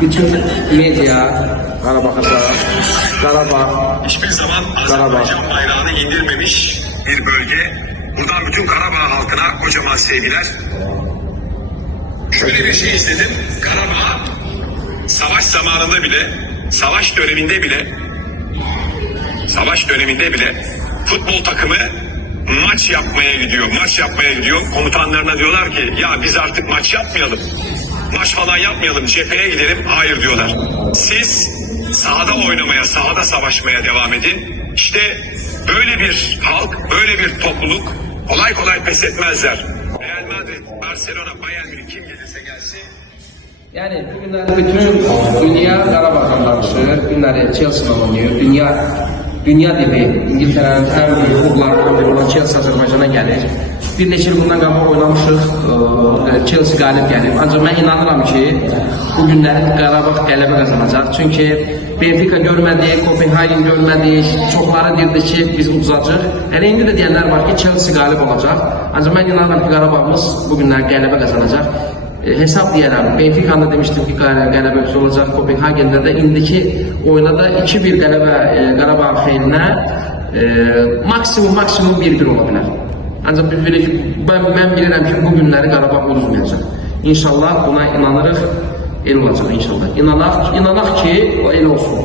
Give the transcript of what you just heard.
bütün medya Qarabağda, Qarabağ hiçbir zaman Azerbaycan bayrağını indirmemiş bir bölge. Buradan bütün Karabağ halkına kocaman sevgiler. Şöyle bir şey izledim. Karabağ savaş zamanında bile, savaş döneminde bile futbol takımı maç yapmaya gidiyor. Komutanlarına diyorlar ki ya biz artık maç yapmayalım. Maç falan yapmayalım, cepheye gidelim. Hayır diyorlar. Siz sahada oynamaya, sahada savaşmaya devam edin. İşte böyle bir halk, böyle bir topluluk kolay kolay pes etmezler. Real Madrid, Barcelona, Bayern Münih kim gelirse gelsin. Yani bugünler bütün dünya Qarabağdan danışır, günləri Chelsea oynuyor, dünya devi, İngiltere'nin en büyük klublarından biri olan Chelsea Azerbaycan'a gelir. Bir neçə il bundan qabaq oynamışıq, Chelsea qalib gəlib. Ancaq mən inanıram ki, bu günlər Qarabağ qələbə qazanacaq. Çünki Benfica görmədik, Kopenhagen görmədik, çoxları deyirdi ki, biz udacağıq. Yəni indi də deyənlər var ki, Chelsea qalib olacaq. Ancaq mən inanıram ki, Qarabağımız bu günlər qələbə qazanacaq. Hesab deyərəm, Benfica'da demişdim ki, qələbəsi olacaq, Kopenhagen'də də indiki oyuna da 2-1 qələbə Qarabağ xeyrinə maksimum 1-1 ola bilər. Ancaq mən bilirəm ki, bu günləri Qarabağ udmayacaq. İnşallah buna inanırıq, el olacaq inşallah. İnanaq ki, o el olsun.